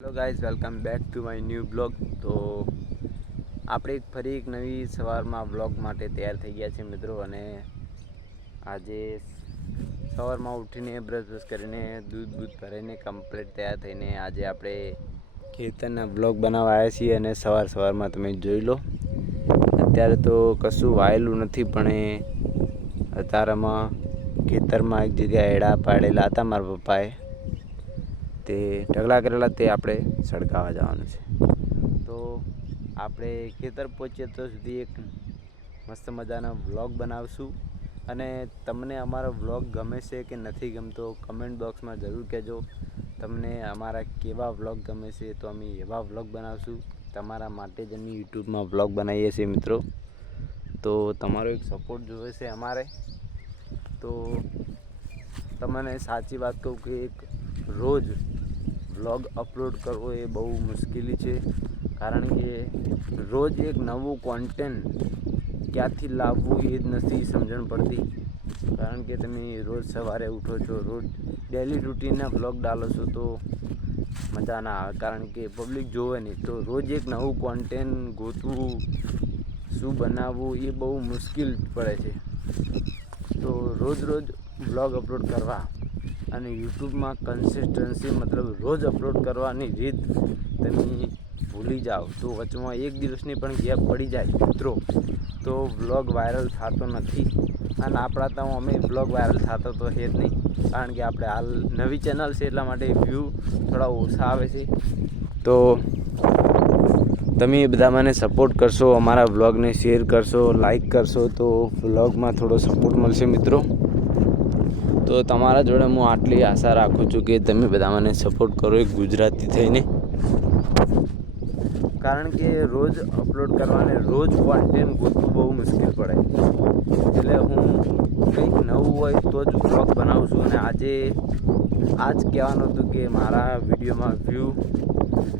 Hello guys, welcome back to my new blog. તો આપણે ફરી એક નવી સવારમાં બ્લોગ માટે તૈયાર થઈ ગયા છે મિત્રો. અને આજે સવારમાં ઉઠીને બ્રશ કરીને દૂધ ભરીને કમ્પ્લીટ તૈયાર થઈને આજે આપણે ખેતરના બ્લોગ બનાવવા આવ્યા છીએ. અને સવારમાં તમે જોઈ લો, અત્યારે તો કશું વાયેલું નથી, પણ અત્યારમાં ખેતરમાં એક જગ્યાએ એડા પાડેલા હતા મારા પપ્પાએ, તે ઢગલા કરેલા, તે આપણે સળગાવવા જવાનું છે. તો આપણે ખેતર પહોંચીએ તો સુધી એક મસ્ત મજાનો વ્લોગ બનાવશું. અને તમને અમારો વ્લોગ ગમે છે કે નથી ગમતો કમેન્ટ બોક્સમાં જરૂર કહેજો. તમને અમારા કેવા વ્લોગ ગમે છે તો અમે એવા વ્લોગ બનાવશું. તમારા માટે જ અમે યુટ્યુબમાં વ્લોગ બનાવીએ છીએ મિત્રો. તો તમારો એક સપોર્ટ જોવે છે અમારે. તો તમને સાચી વાત કહું કે એક રોજ વ્લોગ અપલોડ કરવો એ બહુ મુશ્કેલી છે, કારણ કે રોજ એક નવું કોન્ટેન્ટ ક્યાંથી લાવવું એ જ નથી સમજણ પડતી. કારણ કે તમે રોજ સવારે ઉઠો છો, રોજ ડેલી રૂટીનના વ્લોગ ડાલો છો તો મજા ના આવે, કારણ કે પબ્લિક જોવે નહીં. તો રોજ એક નવું કોન્ટેન્ટ ગોતવું, શું બનાવવું એ બહુ મુશ્કેલ પડે છે. તો રોજ વ્લોગ અપલોડ કરવા અને યુટ્યુબમાં કન્સિસ્ટન્સી મતલબ રોજ અપલોડ કરવાની રીત તમે ભૂલી જાઓ તો વચમાં એક દિવસની પણ ગેપ પડી જાય મિત્રો તો વ્લોગ વાયરલ થતો નથી. અને આપણા તો અમે વ્લોગ વાયરલ થતો તો છે જ નહીં, કારણ કે આપણે હાલ નવી ચેનલ છે એટલા માટે વ્યૂ થોડા ઓછા આવે છે. તો તમે બધા મને સપોર્ટ કરશો, અમારા વ્લોગને શેર કરશો, લાઈક કરશો તો વ્લોગમાં થોડો સપોર્ટ મળશે મિત્રો. તો તમારા જોડે હું આટલી આશા રાખું છું કે તમે બધા મને સપોર્ટ કરો એક ગુજરાતી થઈને, કારણ કે રોજ અપલોડ કરવાને રોજ કોન્ટેન્ટ ગોતવું બહુ મુશ્કેલ પડે. એટલે હું કંઈક નવું હોય તો જ વ્લોગ બનાવું છું. અને આજ કહેવાનું હતું કે મારા વિડીયોમાં વ્યૂ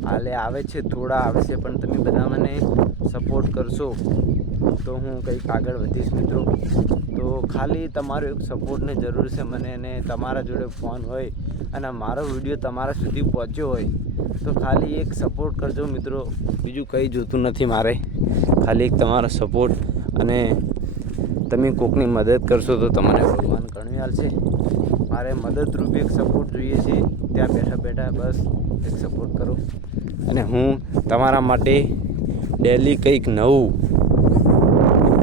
હાલે આવે છે, થોડા આવે છે, પણ તમે બધા મને સપોર્ટ કરશો તો હું કંઈક આગળ વધીશ મિત્રો. તો ખાલી તમારો એક સપોર્ટની જરૂર છે મને. અને તમારા જોડે ફોન હોય અને મારો વિડીયો તમારા સુધી પહોંચ્યો હોય તો ખાલી એક સપોર્ટ કરજો મિત્રો. બીજું કંઈ જોતું નથી મારે, ખાલી એક તમારો સપોર્ટ. અને તમે કોકની મદદ કરશો તો તમને ભગવાન ઘણું હાલશે. મારે મદદરૂપ એક સપોર્ટ જોઈએ છે. ત્યાં બેઠા બસ એક સપોર્ટ કરો. અને હું તમારા માટે ડેલી કંઈક નવું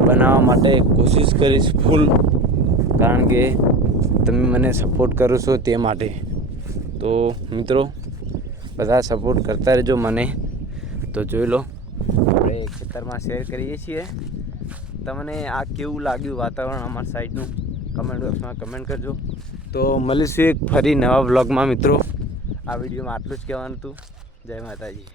બનાવવા માટે કોશિશ કરીશ ફૂલ, કારણ કે તમે મને સપોર્ટ કરો છો તે માટે. તો મિત્રો બધા સપોર્ટ કરતા રહેજો મને. તો જોઈ લો, આપણે ખેતરમાં શેર કરીએ છીએ. તમને આ કેવું લાગ્યું વાતાવરણ અમારા સાઈડનું કમેન્ટ બોક્સમાં કમેન્ટ કરજો. તો મળીશું એક ફરી નવા વ્લોગમાં મિત્રો. આ વિડીયોમાં આટલું જ કહેવાનું હતું. જય માતાજી.